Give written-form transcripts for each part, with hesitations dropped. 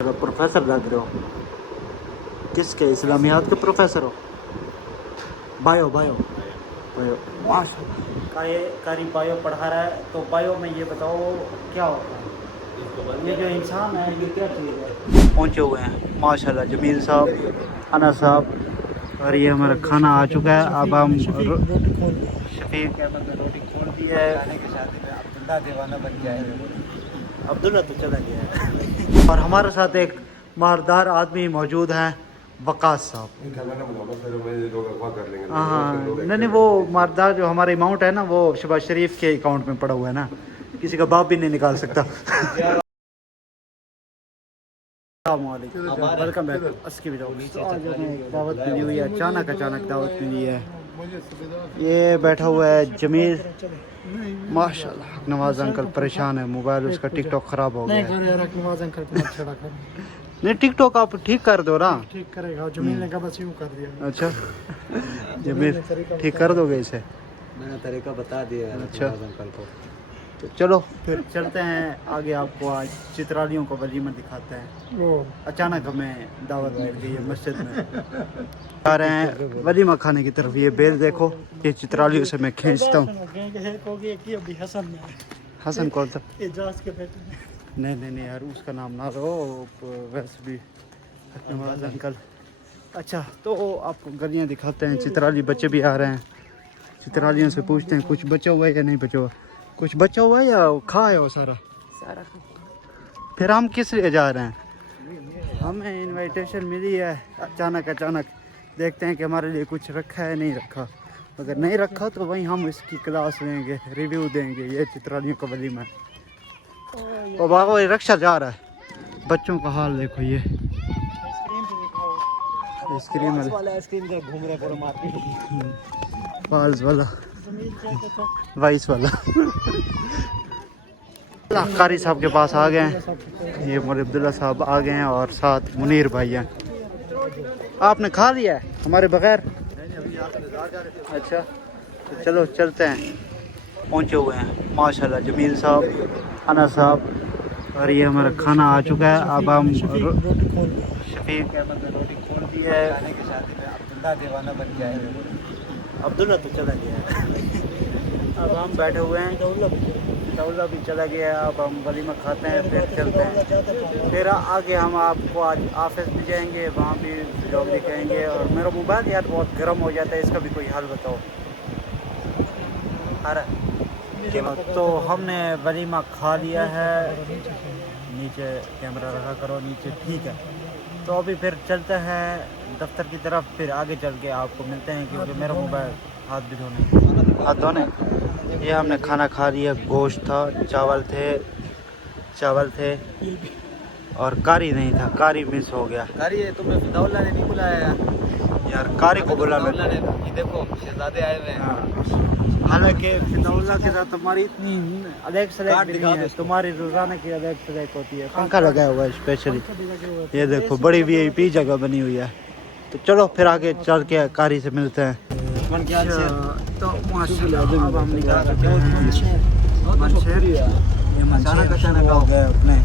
Professor लग रहे हो। किसके? इस्लामियात के प्रोफेसर हो? बायो बायो बायो माशाल्लाह। कारी बायो पढ़ा रहा है। तो बायो में ये बताओ क्या होता है? ये जो इंसान है ये क्या चीज़ है? पहुँचे हुए हैं माशाल्लाह जमील साहब, अना साहब, और ये हमारा खाना आ चुका है। अब हम शफीक अहमद ने रोटी खोल दी है। शादी में अब्दुल्ला दीवाना बन जाएगा। अब्दुल्ला तो चला गया है। और हमारे साथ एक मारदार आदमी मौजूद हैं, वकास साहब। हाँ नहीं नहीं, वो मारदार जो हमारे अमाउंट है ना, वो शहबाज शरीफ के अकाउंट में पड़ा हुआ है ना, किसी का बाप भी नहीं निकाल सकता। Welcome back. अस्की भी दावत मिली हुई है, अचानक दावत मिली है। ये बैठा हुआ है जमील माशाल्लाह। नवाज अंकल परेशान है, मोबाइल उसका टिकटॉक खराब हो गया है। नहीं टिकटॉक आप ठीक कर दो ना। ठीक करेगा जमील ने कहा, बस यूं कर दिया। अच्छा जमील ठीक कर दोगे इसे? मैंने तरीका बता दिया है अच्छा अंकल को। तो चलो फिर चलते हैं आगे। आपको आज चित्रालियों को वलीमा दिखाते हैं। अचानक हमें दावत मिल गई है मस्जिद में, आ रहे हैं वलीमा खाने की तरफ। ये बेल देखो, ये चित्रालियों से मैं खींचता हूँ। हसन कौन था? नहीं नहीं नहीं यार, उसका नाम ना लो, वैसे भी नवाज अंकल। अच्छा तो आपको गलियाँ दिखाते हैं। चित्राली बच्चे भी आ रहे हैं। चित्रालियों से पूछते हैं कुछ बचा हुआ है या नहीं बचा हुआ। कुछ बचा हुआ है या खाए हो सारा? फिर हम किस लिए जा रहे हैं? हमें इनविटेशन मिली है अचानक देखते हैं कि हमारे लिए कुछ रखा है नहीं रखा। अगर नहीं रखा तो वहीं हम इसकी क्लास लेंगे, रिव्यू देंगे। ये चित्रालियों का वलीमा है। और बाबा ये रक्षा जा रहा है। बच्चों का हाल देखो, ये आइसक्रीम घूम रहे पूरे मार्केट। फॉल्स वाला, वाइस वाला। कारी साहब के पास आ गए हैं। ये मोर अब्दुल्ला साहब आ गए हैं और साथ मुनीर भाई हैं। आपने खा लिया है हमारे बगैर? अच्छा तो चलो चलते हैं। पहुँचे हुए हैं माशाल्लाह जमील साहब, अना साहब, और ये हमारा खाना आ चुका है। अब हम शफीक अहमद ने रोटी खोल दी है। शादी में अब्दुल्ला दीवाना बन जाएगा। अब्दुल्ला तो चला गया है। अब हम बैठे हुए हैं, दौला भी चला गया। अब हम वलीमा खाते हैं फिर चलते हैं। फिर आगे हम आपको आज ऑफिस भी जाएंगे, वहाँ भी व्लॉग दिखाएंगे। और मेरा मोबाइल यार बहुत गर्म हो जाता है, इसका भी कोई हल बताओ। अरे तो हमने वलीमा खा लिया है। नीचे कैमरा रखा करो नीचे, ठीक है। तो अभी फिर चलते हैं दफ्तर की तरफ, फिर आगे चल के आपको मिलते हैं, क्योंकि मेरा मोबाइल हाथ भी धोने। ये हमने खाना खा लिया। गोश्त था, चावल थे और कारी नहीं था, कारी मिस हो गया। कारी तुम्हें फिदौल्ला ने नहीं बुलाया यार, कारी को बुला लो। देखो शहजादे आए हुए हैं। हालांकि फिदौल्ला के साथ तुम्हारी इतनी अलग सेलेक्ट नहीं है, तुम्हारी रोजाना की अलग सेलेक्ट होती है। पंखा लगाया हुआ है स्पेशली। ये देखो बड़ी वीआईपी जगह बनी हुई है। तो चलो फिर आगे चल के कारी से मिलते हैं। तो माशाल्लाह अब हम निकाल चुके हैं मनशेर। ये अचानक हो गया अपने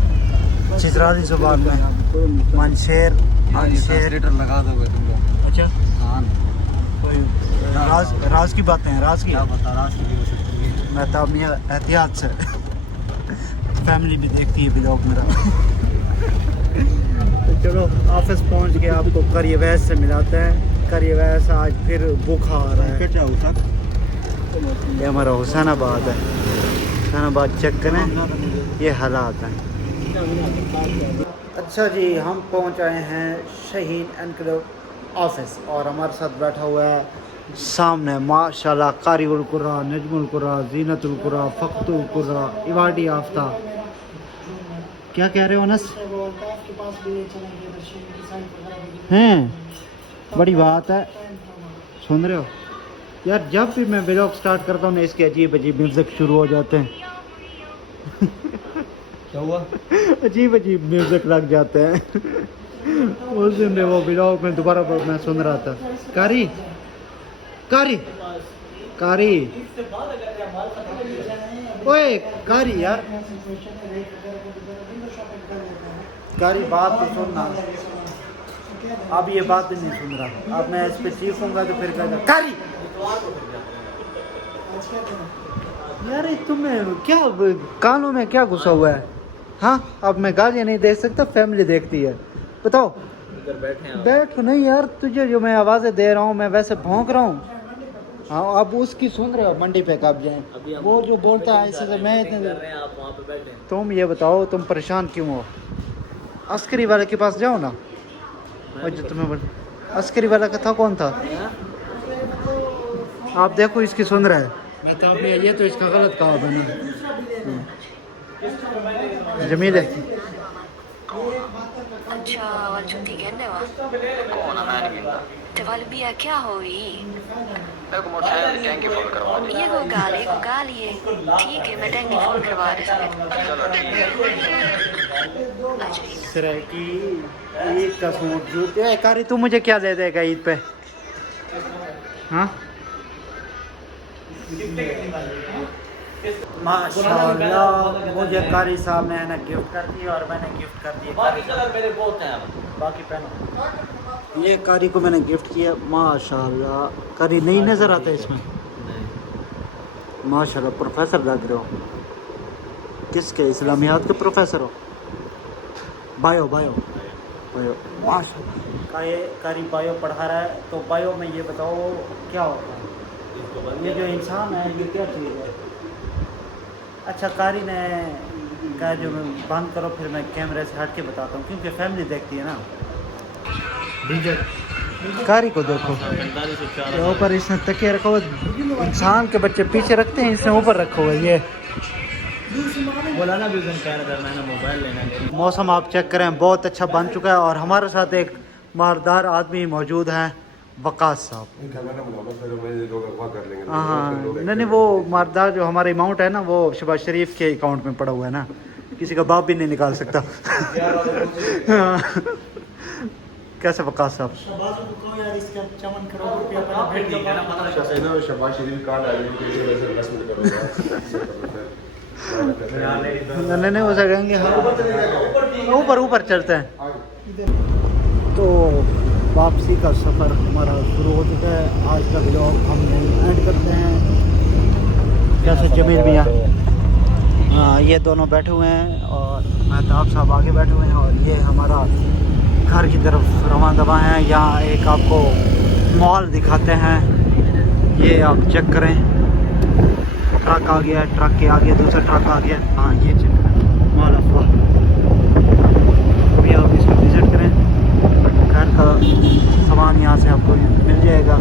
चित्राली जुबान में मनशेर। लीटर लगा दोगे तुम लोग? अच्छा हाँ, कोई राज की बातें हैं। राज की बता, राज की हो सकती है। मैं तो अपनी एहतियात से फैमिली भी देखती है ब्लॉग मेरा। तो चलो ऑफिस पहुंच के आपको करिए वैस से मिलाते हैं। करिए वैस आज फिर भूखा आ रहा है। ये हमारा हुसैनाबाद है। हुसैनाबाद चेक करें, ये हालात हैं। अच्छा जी, हम पहुंच आए हैं शहीन एनक्लेव ऑफिस और हमारे साथ बैठा हुआ है सामने माशाल्लाह कारी उल कुर्रा, नजमुल कुर्रा, जीनतुल कुर्रा, फख्तुल कुर्रा, इवाडी आफ्ता। क्या कह रहे हो अनस? हैं बड़ी बात है, सुन रहे हो यार? जब भी मैं व्लॉग स्टार्ट करता हूँ ना, इसके अजीब म्यूजिक शुरू हो जाते हैं। क्या हुआ? अजीब म्यूजिक लग जाते हैं। उस दिन वो व्लॉग में दोबारा मैं सुन रहा था, कारी कारी कारी ओए कारी यार। कारी बात तो सुनना, अब ये बात भी नहीं सुन रहा। अब मैं इस पे चीखूंगा तो फिर कहेगा कारी। यार ये तुम्हें क्या कानों में क्या घुसा हुआ है? हाँ अब मैं गालियाँ नहीं दे सकता, फैमिली देखती है। बताओ इधर बैठे हैं। बैठ नहीं यार, तुझे जो मैं आवाज़ें दे रहा हूँ मैं वैसे भौंक रहा हूँ। हाँ अब उसकी सुन रहे हो, मंडी पे कब जाए वो जो बोलता है ऐसे से मैं इतने। आप वहाँ पे बैठे हैं। तुम ये बताओ तुम परेशान क्यों हो? अस्करी वाले के पास जाओ ना। और जो तुम्हें अस्करी वाला का था कौन था? आप देखो इसकी सुन रहा है। मैं तो अभी ये तो इसका गलत कहा बना। जमील है। अच्छा वाल छुट्टी कहने वा कौन है मैंने ते वाल बिया क्या हुई मेरे को मोटरसाइकिल टैंकी फुल करवा दे ये को गाली है ठीक है मैं टैंकी फुल करवा दे चलो ठीक है। सर की ईद का सूट जूते कारी तू मुझे क्या दे देगा ईद पे? हाँ माशाल्लाह मुझे कारी साहब ने ना गिफ्ट कर दी और मैंने गिफ्ट कर दिया। बाकी कलर मेरे बहुत हैं, बाकी पहनो। ये कारी को मैंने गिफ्ट किया। माशाल्लाह कारी नहीं नज़र आता इसमें। माशाल्लाह प्रोफेसर लग रहे हो। किसके? इस्लामियात के प्रोफेसर हो? बायो बायो बायो माशाल्लाह कारी बायो पढ़ा रहा है। तो बायो में ये बताओ क्या होता है? ये जो इंसान है ये क्या चीज़ है? अच्छा कारी ने कहा जो मैं बंद करो, फिर मैं कैमरे से हट के बताता हूँ क्योंकि फैमिली देखती है ना। कारी को देखो ऊपर इसने तकिया रखा हुआ। इंसान के बच्चे पीछे रखते हैं, इसने ऊपर रखा हुआ। ये बोला ना भी मैंने मोबाइल लेना। मौसम आप चेक करें बहुत अच्छा बन चुका है और हमारे साथ एक मारदार आदमी मौजूद हैं, वकास साहब। हाँ नहीं वो मारदार जो हमारा अमाउंट है ना वो शहबाज शरीफ के अकाउंट में पड़ा हुआ है ना, किसी का बाप भी नहीं निकाल सकता। कैसे वकास साहब? नहीं वो कहेंगे हाँ ऊपर ऊपर चलते हैं। तो वापसी का सफ़र हमारा शुरू हो चुका है। आज का व्लॉग हम एंड करते हैं। कैसे जमील भैया? हाँ ये दोनों बैठे हुए हैं और मेहताब साहब आगे बैठे हुए हैं और ये हमारा घर की तरफ रवां दवा हैं। यहाँ एक आपको मॉल दिखाते हैं, ये आप चेक करें। ट्रक आ गया, ट्रक के आगे दूसरा ट्रक आ गया। हाँ ये चेक मॉल अफवाह, अभी आप इसको विज़िट करें। घर का सामान यहाँ से आपको मिल जाएगा।